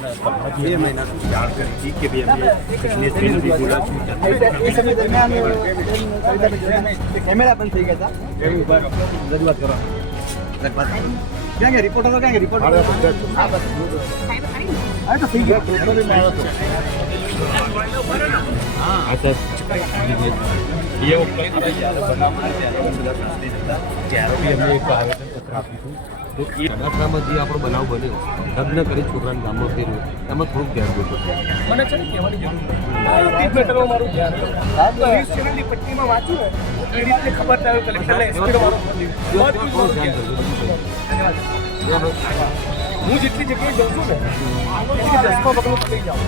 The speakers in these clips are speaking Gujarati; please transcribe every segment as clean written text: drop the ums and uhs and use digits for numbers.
2 મહિના જાણ કરી હતી કે ભાઈ અમે જિગ્નેશભાઈને બોલાવશું. એ સમય દરમિયાન કેમેરા બંધ થઈ ગયા હતા. રજૂઆત કરો. ક્યાં ગયા રિપોર્ટરો? ક્યાં ગયા રિપોર્ટરો? તો થઈ ગયા. જ્યારે બી અમે એક આવેદનપત્ર આપ્યું હતું તો એ ચડાસણામાં જે આપણો બનાવ બન્યો, લગ્ન કરી છોકરાને ગામમાં ફેરવ્યું, એમાં થોડુંક ધ્યાન દેવું પડશે. મને છે ને કહેવાની જરૂર નથી. મેટરમાં મારું ધ્યાન ન્યૂઝ ચેનલની પટ્ટીમાં વાંચું ને એ રીતે ખબર થાય કલેક્ટરને એસપીનો મારો હું જેટલી જગ્યાએ જઉં છું ને એની 10માં પગલું પડી જાઉં.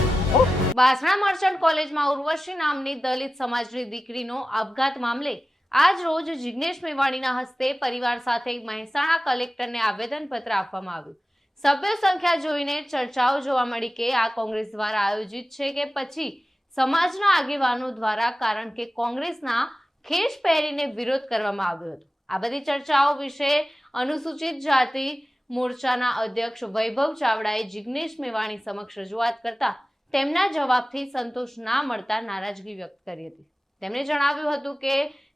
વાસણા મર્ચન્ટ કોલેજમાં ઉર્વશી નામની દલિત સમાજની દીકરીનો આપઘાત મામલે આજ રોજ જિગ્નેશ મેવાણીના હસ્તે પરિવાર સાથે મહેસાણા કલેક્ટરને આવેદનપત્ર આપવામાં આવ્યું. સભ્ય સંખ્યા જોઈને ચર્ચાઓ જોવા મળી કે આ કોંગ્રેસ દ્વારા આયોજિત છે કે પછી સમાજના આગેવાનો દ્વારા, કારણ કે કોંગ્રેસના ખેસ પહેરીને વિરોધ કરવામાં આવ્યો હતો. આ બધી ચર્ચાઓ વિશે અનુસૂચિત જાતિ મોરચાના અધ્યક્ષ વૈભવ ચાવડાએ જિગ્નેશ મેવાણી સમક્ષ રજૂઆત કરતા તેમના જવાબથી સંતોષ ના મળતા નારાજગી વ્યક્ત કરી હતી. તેમણે જણાવ્યું હતું કે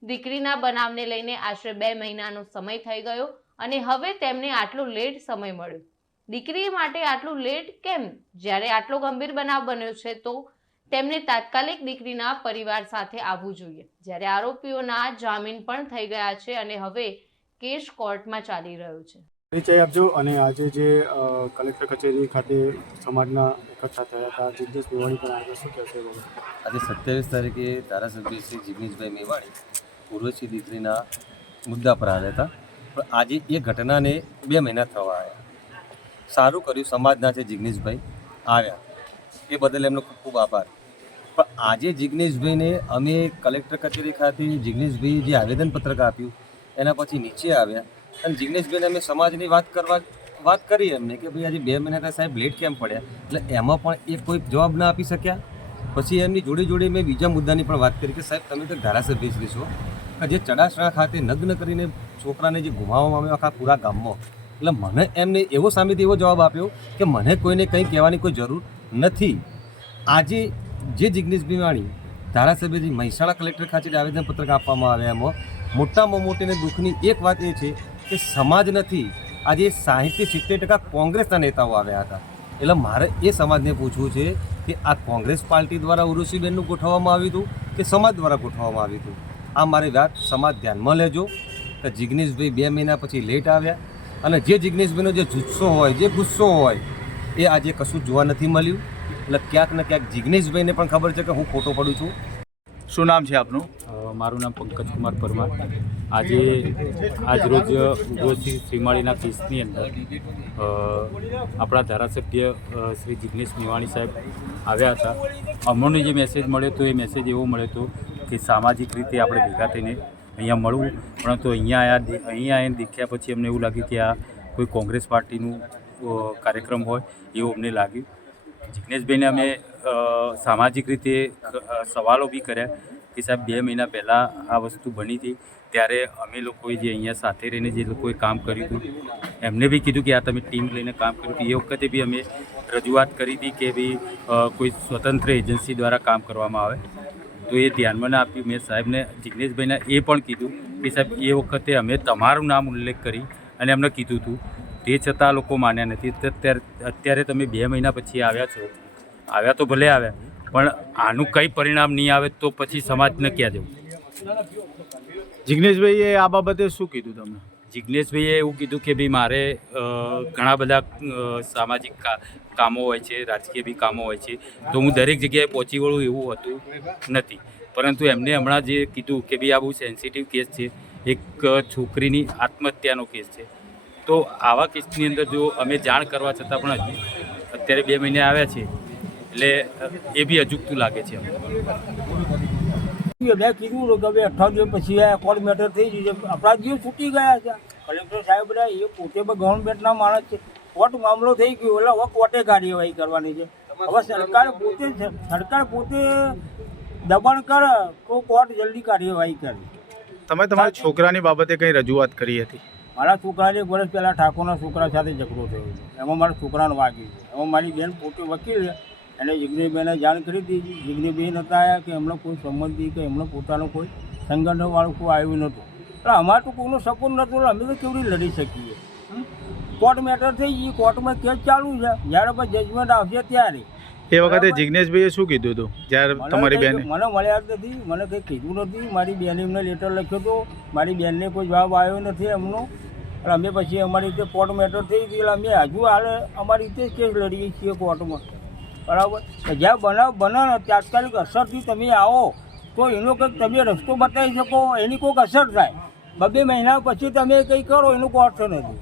દીકરીના બનાવને લઈને આશરે 2 મહિનાનો સમય થઈ ગયો અને હવે તેમને આટલો લેટ સમય મળ્યો. દીકરી માટે આટલું લેટ કેમ? જ્યારે આટલો ગંભીર બનાવ બન્યો છે તો તેમને તાત્કાલિક દીકરીના પરિવાર સાથે આવવું જોઈએ. જ્યારે આરોપીઓના જામીન પણ થઈ ગયા છે અને હવે કેસ કોર્ટમાં ચાલી રહ્યો છે. પરિચય આપજો. અને આજે જે કલેક્ટર કચેરી ખાતે સમાજના એકઠા થયા હતા, જિગ્નેશ મેવાણી પણ આજે શું કહેશે? આજે 27 તારીખે ધારાસભ્ય શ્રી જિગ્નેશભાઈ મેવાણી ઉર્વશી દીકરીના મુદ્દા પર આવ્યા હતા. પણ આજે એ ઘટનાને 2 મહિના થવા આવ્યા. સારું કર્યું, સમાજના છે જિગ્નેશભાઈ આવ્યા, એ બદલ એમનો ખૂબ ખૂબ આભાર. પણ આજે જિગ્નેશભાઈને અમે કલેક્ટર કચેરી ખાતે જિગ્નેશભાઈએ જે આવેદનપત્રક આપ્યું એના પછી નીચે આવ્યા અને જિગ્નેશભાઈને અમે સમાજની વાત કરી એમને કે ભાઈ આજે 2 મહિના સાહેબ લેટ કેમ પડ્યા, એટલે એમાં પણ એ કોઈ જવાબ ના આપી શક્યા. પછી એમની જોડે મેં બીજા મુદ્દાની પણ વાત કરી કે સાહેબ તમે તો ધારાસભ્ય શ્રી છો કે જે ચડાસણા ખાતે નગ્ન કરીને છોકરાને જે ગુમાવવામાં આવ્યો આખા પૂરા ગામમાં, એટલે મને એમને એવો સામેથી એવો જવાબ આપ્યો કે મને કોઈને કંઈ કહેવાની કોઈ જરૂર નથી. આજે જે જિગ્નેશ મેવાણી ધારાસભ્યજી મહેસાણા કલેક્ટર ખાતે આવેદનપત્રક આપવામાં આવ્યા એમાં મોટામાં મોટીને દુઃખની એક વાત એ છે કે સમાજ નથી, આજે 60-70% કોંગ્રેસના નેતાઓ આવ્યા હતા. એટલે મારે એ સમાજને પૂછવું છે કે આ કોંગ્રેસ પાર્ટી દ્વારા ઉર્વશીબેનનું ગોઠવવામાં આવ્યું હતું કે સમાજ દ્વારા ગોઠવવામાં આવ્યું હતું? આ મારી વાત સમાજ ધ્યાનમાં લેજો કે જિગ્નેશભાઈ 2 મહિના પછી લેટ આવ્યા અને જે જિગ્નેશભાઈનો જે જુસ્સો હોય, જે ગુસ્સો હોય એ આજે કશું જોવા નથી મળ્યું. એટલે ક્યાંક ને ક્યાંક જિગ્નેશભાઈને પણ ખબર છે કે હું ખોટો પડું છું. શું નામ છે આપનું? મારું નામ પંકજ કુમાર પરમાર. આજરોજ ઉર્વશી શ્રીમાળીના કેસની અંદર આપણા ધારાસભ્ય શ્રી જિગ્નેશ મેવાણી સાહેબ આવ્યા હતા. અમને જે મેસેજ મળ્યો હતો એ મેસેજ એવો મળ્યો હતો કે સામાજિક રીતે આપણે ભેગા થઈને અહીંયા મળવું, પરંતુ અહીંયા આવીને દેખ્યા પછી અમને એવું લાગ્યું કે આ કોઈ કોંગ્રેસ પાર્ટીનું કાર્યક્રમ હોય એવું અમને લાગ્યું. જિગ્નેશભાઈને અમે સામાજિક રીતે સવાલો બી કર્યા કે સાહેબ 2 મહિના પહેલાં આ વસ્તુ બની હતી ત્યારે અમે લોકોએ જે અહીંયા સાથે રહીને જે લોકોએ કામ કર્યું હતું એમને બી કીધું કે આ તમે ટીમ લઈને કામ કર્યું હતું. એ વખતે બી અમે રજૂઆત કરી હતી કે ભાઈ કોઈ સ્વતંત્ર એજન્સી દ્વારા કામ કરવામાં આવે, તો એ ધ્યાનમાં ના આપ્યું. મેં સાહેબને જિગ્નેશભાઈને એ પણ કીધું કે સાહેબ એ વખતે અમે તમારું નામ ઉલ્લેખ કરી અને એમને કીધું હતું, તે છતાં લોકો માન્યા નથી. અત્યારે તમે 2 મહિના પછી આવ્યા છો, આવ્યા તો ભલે આવ્યા પણ આનું કંઈ પરિણામ નહીં આવે તો પછી સમાજને ક્યાં જવું? જિગ્નેશભાઈએ આ બાબતે શું કીધું તમને? જિગ્નેશભાઈએ એવું કીધું કે ભાઈ મારે ઘણા બધા સામાજિક કામો હોય છે, રાજકીય બી કામો હોય છે, તો હું દરેક જગ્યાએ પહોંચી વળું એવું હોતું નથી. પરંતુ એમને હમણાં જે કીધું કે ભાઈ આ બહુ સેન્સિટિવ કેસ છે, એક છોકરીની આત્મહત્યાનો કેસ છે, તો આવા કેસની અંદર જો અમે જાણ કરવા છતાં પણ હજી અત્યારે 2 મહિને આવ્યા છે એટલે એ બી અજુગતું લાગે છે. મેં કીધું કે ભાઈ 18 દિવસ પછી આ કોર્ટ મેટર થઈ ગયું છે, અપરાધીઓ છૂટી ગયા છે. કલેક્ટર સાહેબ એ પોતે પણ ગવર્મેન્ટના માણસ છે, કોર્ટ મામલો થઈ ગયો એટલે હવે કોર્ટે કાર્યવાહી કરવાની છે. હવે સરકાર પોતે દબાણ કરે તો કોર્ટ જલ્દી કાર્યવાહી કરે. તમે તમારા છોકરાની બાબતે કંઈ રજૂઆત કરી હતી? મારા છોકરાને 1 વર્ષ પહેલાં ઠાકોરના છોકરા સાથે ઝઘડો થયો છે, એમાં મારા છોકરાને વાગ્યું છે. એમાં મારી બેન પોતે વકીલ છે, એને જિગ્નેશભાઈને જાણ કરી દીધી. જિગ્નેશભાઈ નહોતા આવ્યા કે એમણે કોઈ સંબંધી કે એમણે પોતાનું કોઈ સંગઠનવાળું કોઈ આવ્યું નહોતું. એટલે અમારે તો કોઈનો સપોર્ટ નહોતો, એટલે અમે તો કેવી રીતે લડી શકીએ? કોર્ટ મેટર થઈ ગઈ, કોર્ટમાં કેસ ચાલુ છે, જ્યારે પછી જજમેન્ટ આવશે ત્યારે. એ વખતે જિગ્નેશભાઈએ શું કીધું હતું જ્યારે તમારી બેન મને મળ્યા જ નથી, મને કંઈ કીધું નથી. મારી બેને એમને લેટર લખ્યો હતો, મારી બેનને કોઈ જવાબ આવ્યો નથી એમનો. એટલે અમે પછી અમારી રીતે કોર્ટ મેટર થઈ ગઈ, એટલે અમે હજુ હાલ અમારી રીતે કેસ લડીએ છીએ કોર્ટમાં. બરાબર, જ્યાં બનાવ બને ને તાત્કાલિક અસરથી તમે આવો તો એનો કંઈક તમે રસ્તો બતાવી શકો, એની કોઈક અસર થાય. 2 મહિના પછી તમે કંઈ કરો એનો કોઈ અર્થ નથી.